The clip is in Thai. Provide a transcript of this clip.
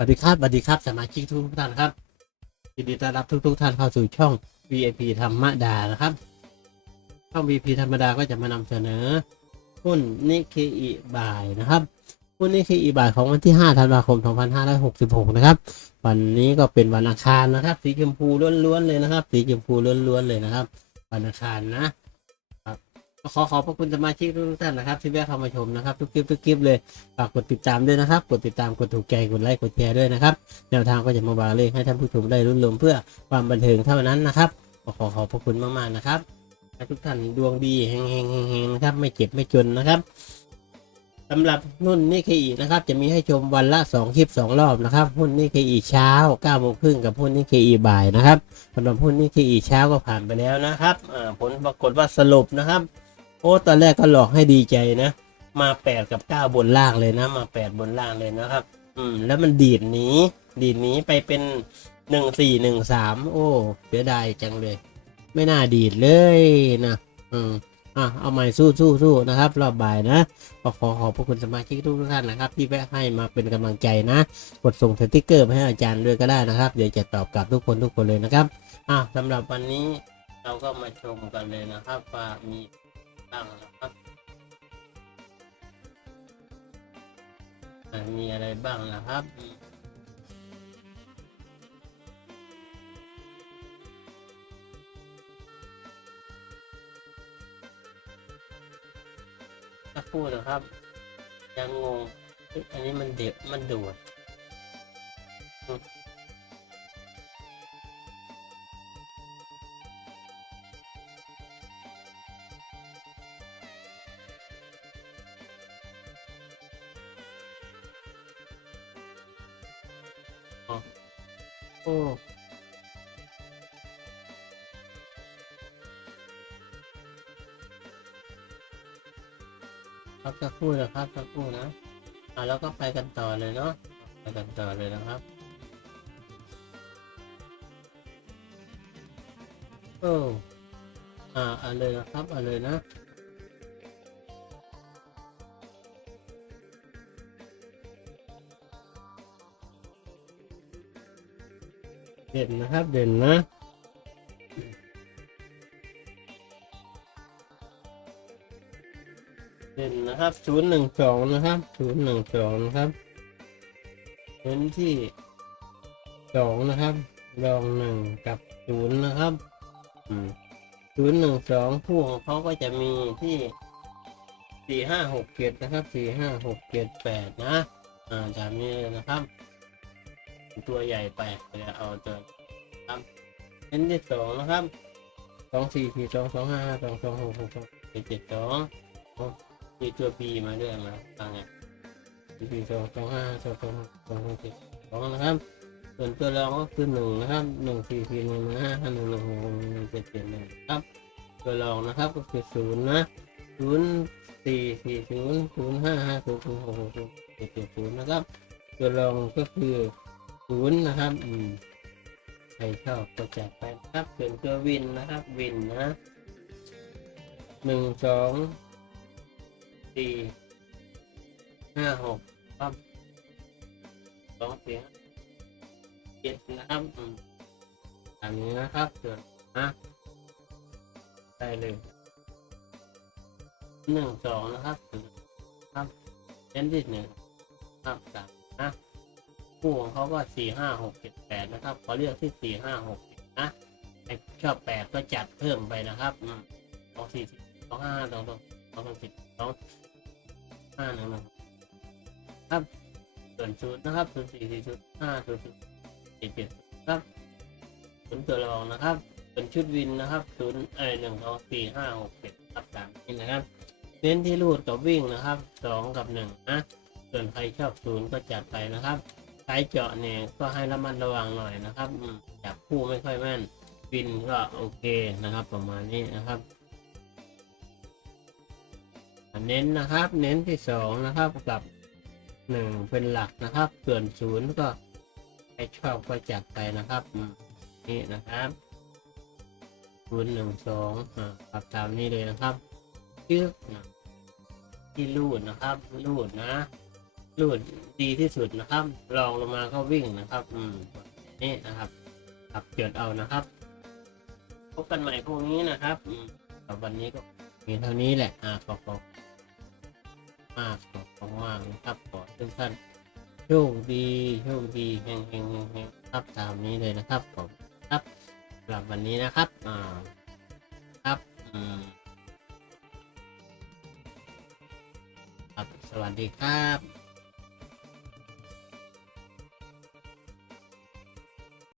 สวัสดีครับสวัสดีครับสมาชิกทุกท่านครับยินดีต้อนรับทุกทุกท่านเข้าสู่ช่อง VIP ธรรมดานะครับ ช่อง VIP ธรรมดาก็จะมานำเสนอหุ้นนิเคอิบายนะครับหุ้นนิเคอิบายของวันที่ 5 ธันวาคม 2566 นะครับ วันนี้ก็เป็นวันอังคารนะครับ สีชมพูล้วนๆเลยนะครับ สีชมพูล้วนๆเลยนะครับ วันอังคารนะ ขอขอบพระคุณสมาชิกทุกท่านนะครับที่แวะเข้ามาชมนะครับทุกคลิปทุกคลิปเลยฝากกดติดตามด้วยนะครับ กดติดตามกดถูกใจกดไลค์กดแชร์ด้วยนะครับแนวทางก็จะมาวางเลขให้ท่านผู้ชมได้รุ่นรวมเพื่อความบันเทิงเท่านั้นนะครับขอขอบพระคุณมากๆนะครับทุกท่านดวงดีเฮงเฮงเฮงเฮงนะครับ ไม่เจ็บไม่จนนะครับสำหรับหุ้นนิเคอีนะครับ จะมีให้ชมวันละ 2 คลิป 2 รอบนะครับหุ้นนิเคอีเช้า9โมงครึ่งกับหุ้นนิเคอีบ่ายนะครับสำหรับหุ้นนิเคอีเช้าก็ผ่านไปแล้วนะครับผลปรากฏว่าสรุปนะครับ โอ้ตอนแรกก็หลอกให้ดีใจนะ มาแปดกับเก้าบนล่างเลยนะ มาแปดบนล่างเลยนะครับ อืม แล้วมันดีดหนีดีดหนีไปเป็นหนึ่งสี่หนึ่งสามโอ้เสียดายจังเลย ไม่น่าดีดเลยนะ อืมอะเอาใหม่สู้สู้สู้นะครับ รอบบ่ายนะก็ขอขอบพระคุณสมาชิกทุกท่านนะครับ ที่แวะให้มาเป็นกำลังใจนะ กดส่งสติกเกอร์มาให้อาจารย์ด้วยก็ได้นะครับ เดี๋ยวจะตอบกลับทุกคนทุกคนเลยนะครับอะสำหรับวันนี้เราก็มาชมกันเลยนะครับว่ามี บ้างมีอะไรบ้างนะครับถ้าพูดนะครับ ยังงงอันนี้มันเด็บมันดูด โอ้ครับสักครู่นะครับสักครู่นะอ่าแล้วก็ไปกันต่อเลยเนาะไปกันต่อเลยนะครับโอ้อ่าเอาเลยนะครับเอาเลยนะ เด่นนะครับ เด่นนะเด่นนะครับศูนย์หนึ่งสองนะครับศูนย์หนึ่งสองนะครับเน้นที่สองนะครับรองหนึ่งกับศูนย์นะครับศูนย์หนึ่งสองคู่ของเขาก็จะมีที่สี่ห้าหกเจ็ดนะครับสี่ห้าหกเจ็ดแปดนะ อ่าตามนี้นะครับ ตัวใหญ่ไปเดี๋ยวเอาตัวครับเน้นที่สองนะครับสองสี่สี่สองสองห้าสองสองหกหกสองเจ็ดเจ็ดสองมีตัวปีมาด้วยมาฟังไงสี่สี่สองสองห้าสองสองหกสองเจ็ดสองนะครับ ส่วนตัวรองก็คือหนึ่งนะครับหนึ่งสี่สี่หนึ่งห้าห้าหนึ่งหนึ่งหกหนึ่งเจ็ดเจ็ดหนึ่งครับตัวรองนะครับก็คือศูนย์นะศูนย์สี่สี่ศูนย์ศูนย์ห้าห้าศูนย์ศูนย์หกหกศูนย์เจ็ดเจ็ดศูนย์นะครับ ตัวรองก็คือ ศูนย์นะครับ อืมใครชอบก็จัดไปครับส่วนตัววินนะครับ วินนะหนึ่งสองสี่ห้าหกครับสองเสี่ห้าเจ็ดนะครับอืมอันนี้นะครับส่วนนะได้เลยหนึ่งสองนะครับครับเช่นที่หนึ่งครับสามนะ คู่ของเขาก็สี่ห้าหกเจ็ดแปดนะครับขอเลือกที่สี่ห้าหกนะใครชอบแปดก็จัดเพิ่มไปนะครับอืมสองสี่สองห้าสองสองสองสองสิบสองห้าหนึ่งหนึ่งครับส่วนชุดนะครับศูนย์สี่สี่ชุดห้าศูนย์เจ็ดเจ็ดครับศูนย์ตัวรองนะครับส่วนชุดวินนะครับศูนย์เอ้หนึ่งสองสี่ห้าหกเจ็ดครับสามนี่นะครับเน้นที่รูดกับวิ่งนะครับสองกับหนึ่งนะส่วนใครชอบศูนย์ก็จัดไปนะครับ สายเจาะเนี่ยก็ให้ระมัดระวังหน่อยนะครับอืมจับคู่ไม่ค่อยแม่นบินก็โอเคนะครับ ประมาณนี้นะครับเน้นนะครับ เน้นที่สองนะครับกับหนึ่งเป็นหลักนะครับส่วนศูนย์ก็ใครชอบก็จัดไปนะครับนี่นะครับศูนย์หนึ่งสองอ่าปรับตามนี้เลยนะครับชื่อที่รูดนะครับรูดนะ รูดดีที่สุดนะครับลองลงมาก็วิ่งนะครับ อืมนี่นะครับขับจดเอานะครับ พบกันใหม่พรุ่งนี้นะครับอืมสำหรับวันนี้ก็มีเท่านี้แหละอ่าขอบคุณมากขอบคุณมากนะครับขอทุกท่านโชคดีโชคดีเฮงเฮงเฮงเฮงครับตามนี้เลยนะครับผมครับสำหรับวันนี้นะครับอ่าครับอืมครับสวัสดีครับ